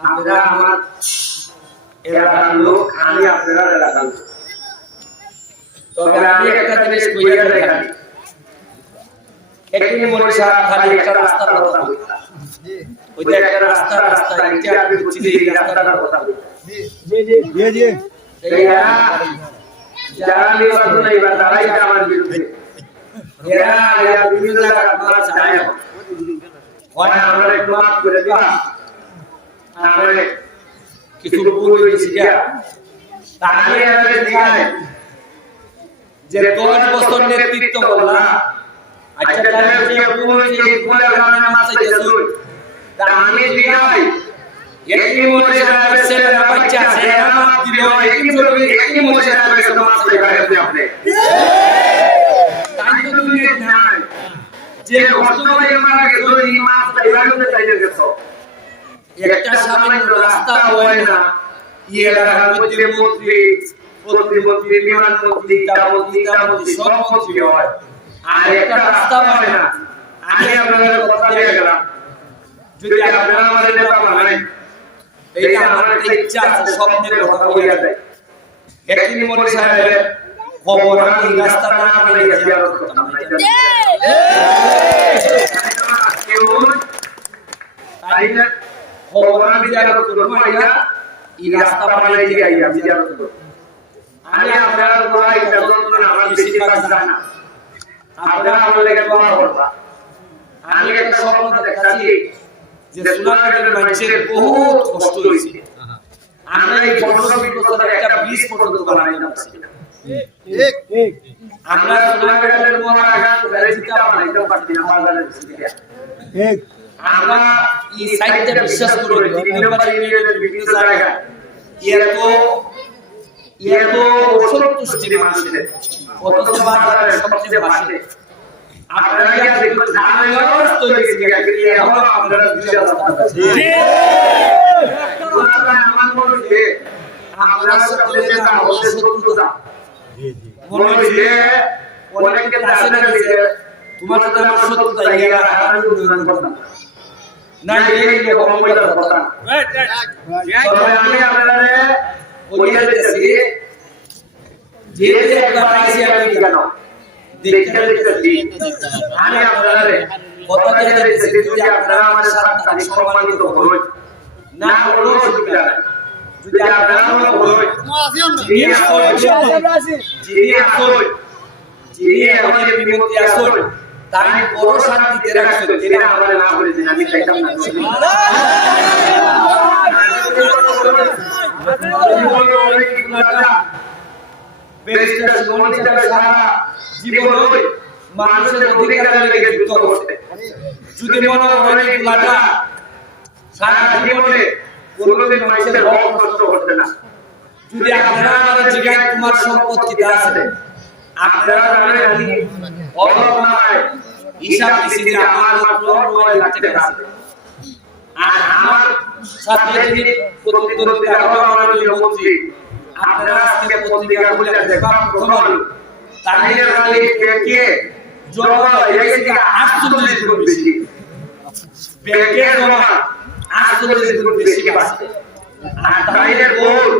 আপনারা আমার এলাকার লোক আমি আপনারা এলাকার লোক তবে আমি একটা জিনিস বুঝে দেখাই একদিন মনে সারা খালি একটা রাস্তার কথা বলতাম। ওই যে একটা রাস্তা রাস্তা এটা আমি বুঝছি এই রাস্তাটার কথা বলতাম। এরা যারা নির্বাচন এইবার তারাই আমার বিরুদ্ধে এরা এরা বিভিন্ন জায়গায় আপনারা চায় না। আমরা একটু মাফ করে দিবা আমরা কিছু যে দশ বছর নেতৃত্ব করলাম আচ্ছা আমি একই মোটে ছেলেরা বাচ্চা আছে মাছ দিল একই বলবি একই মোটে মাছ চাইবেন আপনি তাই তো তুমি নাই যে ঘটনায় মারা গেল এই মাছ চাইবেন চাইতে গেছো একটা সামান্য রাস্তা হয় না এই এলাকার মধ্যে মন্ত্রী প্রতিমন্ত্রী বিমান কামন্ত্রী কামন্ত্রী সব মন্ত্রী হয়। আর একটা রাস্তা হয় না। আমি আপনাদের কথা দিয়ে গেলাম। যদি আপনারা আমাদের নেতা বানাই এইটা আমার ইচ্ছা আছে স্বপ্নের কথা বলে যায় একদিন মনে সাহেবের খবর আমি রাস্তা না বানাই জিয়ারত করতাম না। এটা কেউ তাই না? খবর জিয়ারত করব আইয়া এই রাস্তা বানাই দিয়ে আইয়া জিয়ারত করব। আমি আপনারা দোয়া এটা করবেন আমার বেশিরভাগ জানা। আপনারা আমার লেগে দোয়া করবা। আমি একটা স্বপ্ন দেখাচ্ছি যে সোনারগাঁয়ের মানুষের বহুত কষ্ট হয়েছে। আমরা এই পনেরো বিশ বছরের একটা ব্রিজ পর্যন্ত বানাই না। আমরা সোনারগাঁয়ের মহারাগান ব্যারেজিটা বানাইতে পারছি না আমরা এই সাইডটা বিশ্বাস করি তিন নম্বর ইউনিয়নের বিভিন্ন জায়গায় এত এত অসন্তুষ্টি মানুষের অথচ বাজারের সবচেয়ে বাসে আপনারা কি দেখুন ধানের তৈরি গেছে এখন আপনারা দুই হাজার টাকা আমার মনে হচ্ছে আমরা সকলে নেতা হচ্ছে শত্রুতা মনে হচ্ছে অনেকে দাসে গেছে তোমার সাথে আমার শত্রুতা আমি উন্নয়ন করতাম না এই যে কমইটার কথা। তবে আমি আপনাদের বলে দিতেছি যে যে একবার আইসি আমি কেন দেখতে দেখতেছি আমি আপনাদের আপনারা আমার সাথে তারিখ সম্মানিত হন না কোনো অসুবিধা নাই যদি আপনারা আমার হন যিনি আসল যিনি আসল। যিনি আমাদের বিমুক্তি আসল তাই বড় শান্তিতে রাখছেন তিনি আমাদের না বলেছেন আমি চাইতাম না ব্যারিস্টার সুমনিতা সারা জীবন ওই মানুষের অধিকারের লেগে যুদ্ধ করতে যদি মনে করেন এই গুলাটা সারা জীবনে কোনোদিন মানুষের হক নষ্ট করতে না যদি আপনারা জিজ্ঞাসা তোমার আছে আপনারা জানেন আমি হিসাব দিছি আমার মাত্র নয় লাখ টাকা আছে আর আমার সাথে যিনি প্রতিদ্বন্দ্বিতা করা মাননীয় মন্ত্রী আপনারা আজকে পত্রিকা খুলে দেখলাম প্রথম আলো তাহিরের আলী জমা হয়েছে কি আটচল্লিশ গুণ বেশি ব্যাংকে জমা আটচল্লিশ গুণ বেশি বাড়ছে। আর তাহিরের বোন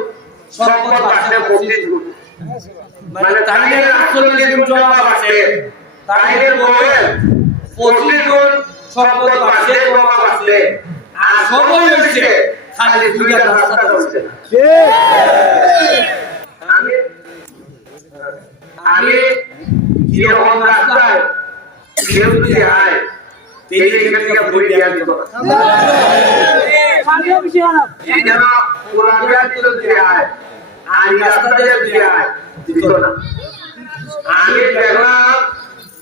সম্পদ বাড়ছে পঁচিশ গুণ মানে তাহিরের আটচল্লিশ গুণ জমা বাড়ছে। বোনের পঁচিশ গুণ সম্পদ বাড়ছে জমা বাড়ছে আর সময় হয়েছে খালি দুইটা রাস্তাটা হচ্ছে না আমি আমি এরকম রাস্তায় কেউ যদি আয় তিনি এখান থেকে বই আয় আমি দেখলাম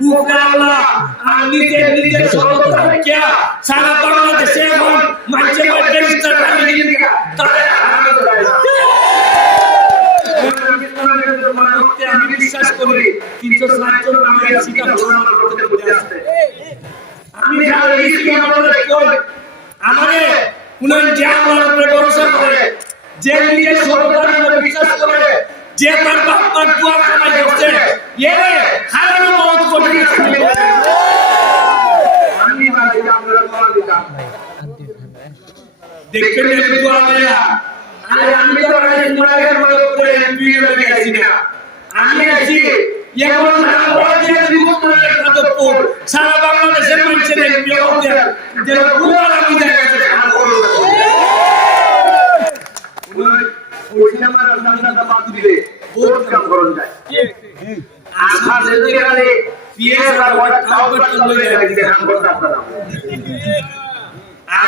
উপরে আল্লাহ আর নিজে নিজে সততা কে সারা বাংলাদেশে এখন মাঝে মাঝে আমি বিশ্বাস করি করতে বুঝে আসছে। আমি আমাদের কই? যে আমার উপরে ভরসা করে যে নিজের সততার বিশ্বাস করে যে তার বাপ মার দোয়া কামাই করছে এ হারানো বহুত কঠিন আমি মানে আমরা দোয়া দিতাম দেখবেন এই দোয়া দেয়া আরে আমি তো আগে মুরাগের মতো করে এমপি এর গেছি না আমি আছি এখন সারা ভারতীয় বিমুক্তের যাদবপুর সারা বাংলাদেশের মানুষের এমপি হতে যে পুরো আমি দেখাচ্ছে কাম করল ওইটা আমার রাস্তাটা বাদ দিলে বহুত কাম করন যায় আশা যদি গেলে পিএস আর ওটা কাউ করতে লই লাগে কাম করতে আপনারা আর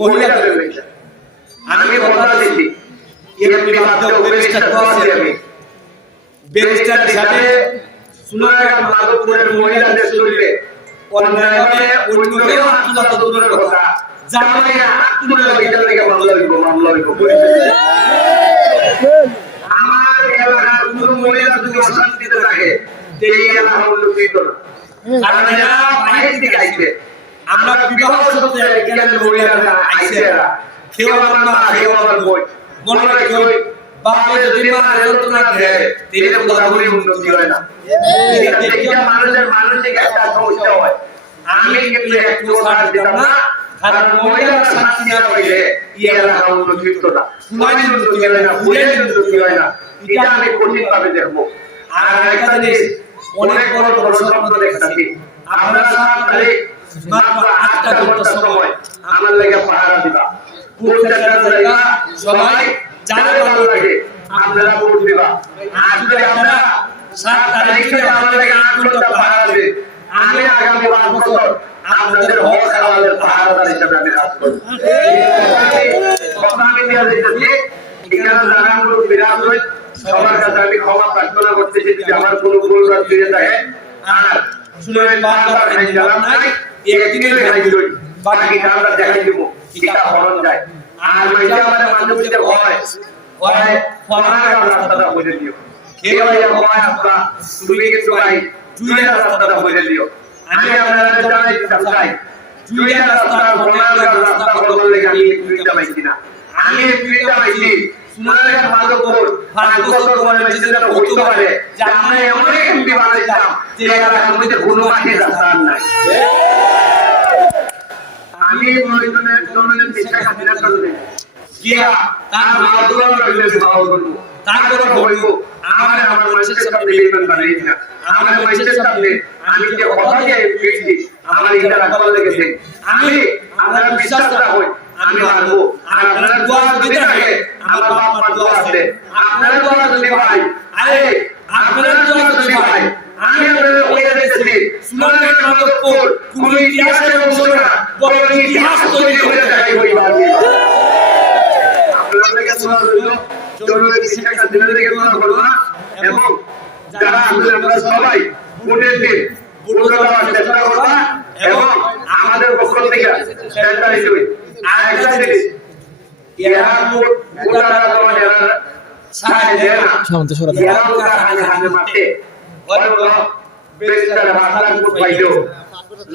মহিলাদের আমি কথা দিচ্ছি। এমপি বাধ্য ব্যারিস্টার তো আছি আমি ব্যারিস্টার হিসাবে সুনারঘাট মাধবপুরের মহিলাদের শরীরে অন্যায়ভাবে অন্য কেউ হাত দূরের কথা। জামাই হাত এটা থেকে মামলা হইব মামলা হইব আমার এলাকার কোন মহিলা যদি অশান্তিতে থাকে এই এলাকা হলো দিত না। কারণ এরা বাইরে থেকে আইছে আমরা বিবাহ সূত্রে এখানে মহিলারা আইছে কেউ আমার মা কেউ আমার বই। মনে কেউ বাপে যদি মা যন্ত্রণা দেয় তিনি কোথাগুলি উন্নতি হয় না। মানুষের মানসিক একটা সমস্যা হয়। আমি কিন্তু একটু সাথ দিতাম না। কারণ মহিলার শান্তি না পাইলে ই এলাকা উন্নতি হতো না। সুমানি উন্নতি হয় না। ভুলের উন্নতি হয় না। এটা আমি কঠিন ভাবে দেখব। আর একটা জিনিস অনেক বড় বড় স্বপ্ন দেখতেছি। আমরা মাত্র আটটা ঘণ্টা সময়। আমার লেগে পাহারা দিবা। সবাই জানে ভালো লাগে আপনারা ভোট দিবা। আর যদি আপনারা সাত তারিখে আমার লেগে আট ঘণ্টা পাহারা দিবে আমি আগামী পাঁচ বছর আপনাদের হক হালালের পাহারাদার হিসাবে আমি কাজ করব কথা আমি দিয়ে দিতেছি এখানে যারা আমরা বিরাট হই সবার কাছে আমি ক্ষমা প্রার্থনা করতেছি যদি আমার কোনো ভুল রাত ফিরে থাকে আর শুনে বারবার খাই গেলাম নাই। একদিনের বাকি আমরা দেখাই দিব? কিটা হরণ যায়। আর মাইজা আমাদের মধ্যে হয় হয় ফলানা রাস্তাটা বলে দিও। কে ভাইয়া হয় আপনারা? তুমি কিন্তু ভাই জুইয়ের রাস্তাটা বলে দিও। আমি আপনারা জানাই চাই? জুইয়ের রাস্তা ফলানা রাস্তা বলবার লেগে আমি জুইটা পাইছি না? আমি জুইটা পাইছি। সুনালের মাধবপুর পাঁচ বছর পরে মেজিদের হইতে পারে, যে আমরা এমন এমপি বানাইতাম, যে মধ্যে কোনো মাঠে রাস্তা নাই। আমি মরিজনের জনের বিশ্বাস হাসিনা করলে। গিয়া তার মাধুরা রইলে ভালো করব। তারপরে বলব আমার আমার মানুষের সামনে লিখবেন বানাই না। আমার মানুষের সামনে আমি যে কথা যে পেয়েছি আমার এটা রাখবার লেগেছে আমি আপনারা বিশ্বাস রাখো আমি মানবো। আর আপনারা দোয়া দিতে থাকে আমার বাপ মার দোয়া আছে। আপনারা দোয়া যদি ভাই আরে আপনারা দোয়া যদি ভাই আমি আপনাদের ওই দিয়েছি সুনামের মাধবপুর কোন ইতিহাসের অংশ না বরং ইতিহাস তৈরি করে দেখাই বই আপনাদেরকে দোয়া রইল জরুরি শিক্ষা দিনের দিকে দোয়া করব না। এবং যারা আমরা সবাই ভোটের দিন ভোট দেওয়ার চেষ্টা করবা এবং আমাদের পক্ষ থেকে সেন্টার হিসেবে আর একটা জিনিস এরা ভোট ভোটাররা তোমার এরা সাহায্য দেয় না। এরা ভোটার মাঠে বেশটা ভাষা খুব পাইলেও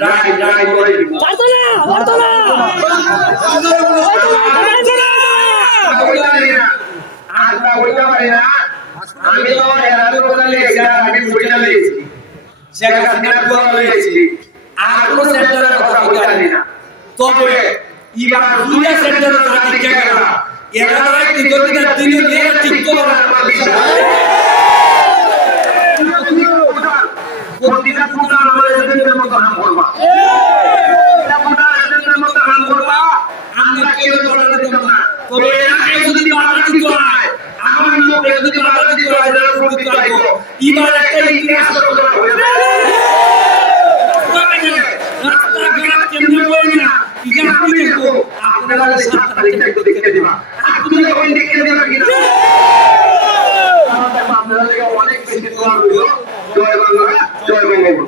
রায় রায় করে দিব ছাড়তো না ছাড়তো না আমরা ওইটা পারি না। আমি তো এরাদুর কথা লিখেছি, আর আমি ওইটা লিখেছি। শেখ হাসিনার কথা লিখেছি। আর কোনো সেন্টারের কথা জানি না। তবে এবার দুইটা সেন্টারের কথা লিখে গেলাম। এরা নয় দীর্ঘদিনের দিনে নিয়ে ঠিক করে মতো হাম করবা। এটা ভোটার এজেন্টের মতো হাম করবা। আমরা কেউ বলে দেব না। তবে এর যদি বাধা দিতে হয় আমার লোক যদি বাধা দিতে হয় তাহলে প্রতিবাদ করব ইবার একটা ইতিহাস রচনা হয়ে যাবে রাস্তাঘাট কেন্দ্র করে না? ইতিহাস দেখব? আপনারা সাত তারিখটা একটু দেখে দিবা। আপনি যখন দেখে দিবা কিনা? আপনারা অনেক বেশি দোয়া রইল। জয় বাংলা, জয় বঙ্গবন্ধু।